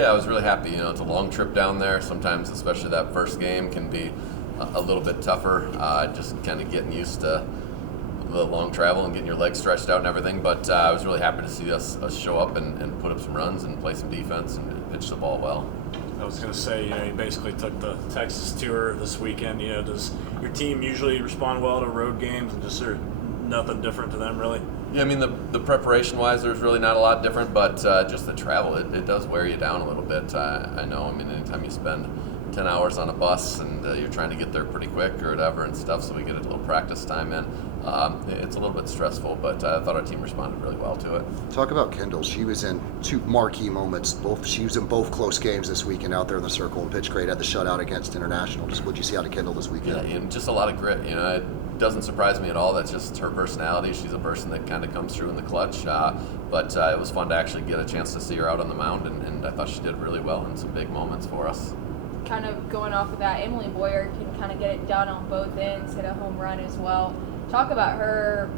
Yeah, I was really happy. It's a long trip down there. Sometimes, especially that first game, can be a little bit tougher. Just kind of getting used to the long travel and getting your legs stretched out and everything. But I was really happy to see us show up and put up some runs and play some defense and pitch the ball well. I was going to say, you basically took the Texas tour this weekend. Does your team usually respond well to road games, and just sort of nothing different to them, really? Yeah, I mean, the preparation-wise, there's really not a lot different, but just the travel, it does wear you down a little bit. I know, I mean, anytime you spend 10 hours on a bus and you're trying to get there pretty quick or whatever and stuff, so we get a little practice time in, it's a little bit stressful, but I thought our team responded really well to it. Talk about Kendall. She was in two marquee moments. She was in both close games this weekend out there in the circle and pitched great at the shutout against International. Just what'd you see out of Kendall this weekend? Yeah, and just a lot of grit. It doesn't surprise me at all. That's just her personality. She's a person that kind of comes through in the clutch. But it was fun to actually get a chance to see her out on the mound, and I thought she did really well in some big moments for us. Kind of going off of that, Emily Boyer can kind of get it done on both ends, hit a home run as well. Talk about her,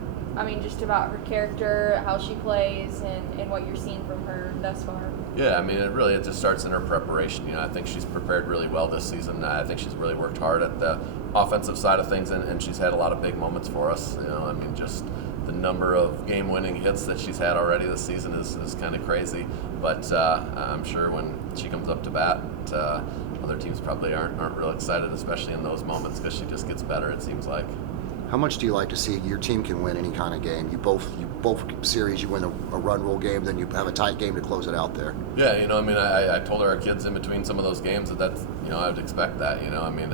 just about her character, how she plays, and what you're seeing from her thus far. Yeah, it just starts in her preparation. I think she's prepared really well this season. I think she's really worked hard at the offensive side of things, and she's had a lot of big moments for us. Just the number of game-winning hits that she's had already this season is kind of crazy. But I'm sure when she comes up to bat, other teams probably aren't real excited, especially in those moments, because she just gets better, it seems like. How much do you like to see your team can win any kind of game? You both series, you win a run rule game, then you have a tight game to close it out there. Yeah, I told our kids in between some of those games that's I would expect that.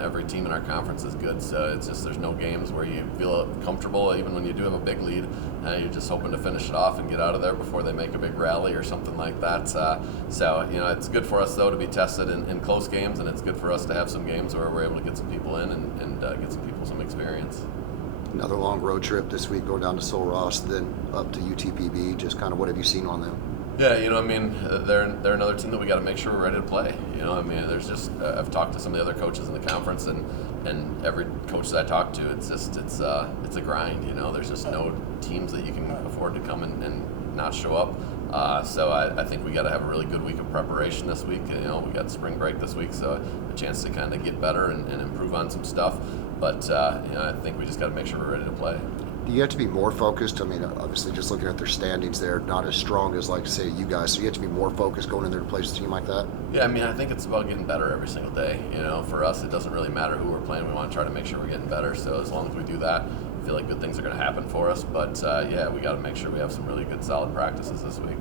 Every team in our conference is good, so it's just there's no games where you feel comfortable, even when you do have a big lead. You're just hoping to finish it off and get out of there before they make a big rally or something like that. So it's good for us though to be tested in close games, and it's good for us to have some games where we're able to get some people in and get some people some experience. Another long road trip this week, going down to Sul Ross, then up to UTPB. Just kind of what have you seen on them? Yeah, they're another team that we got to make sure we're ready to play. There's just I've talked to some of the other coaches in the conference, and every coach that I talk to, it's a grind. There's just no teams that you can afford to come and not show up. So I think we got to have a really good week of preparation this week. We got spring break this week, so a chance to kind of get better and improve on some stuff. But I think we just got to make sure we're ready to play. Do you have to be more focused? Obviously, just looking at their standings, they're not as strong as, like, say, you guys. So you have to be more focused going in there to play a team like that? Yeah, I think it's about getting better every single day. For us, it doesn't really matter who we're playing. We want to try to make sure we're getting better. So as long as we do that, I feel like good things are going to happen for us. But, we got to make sure we have some really good, solid practices this week.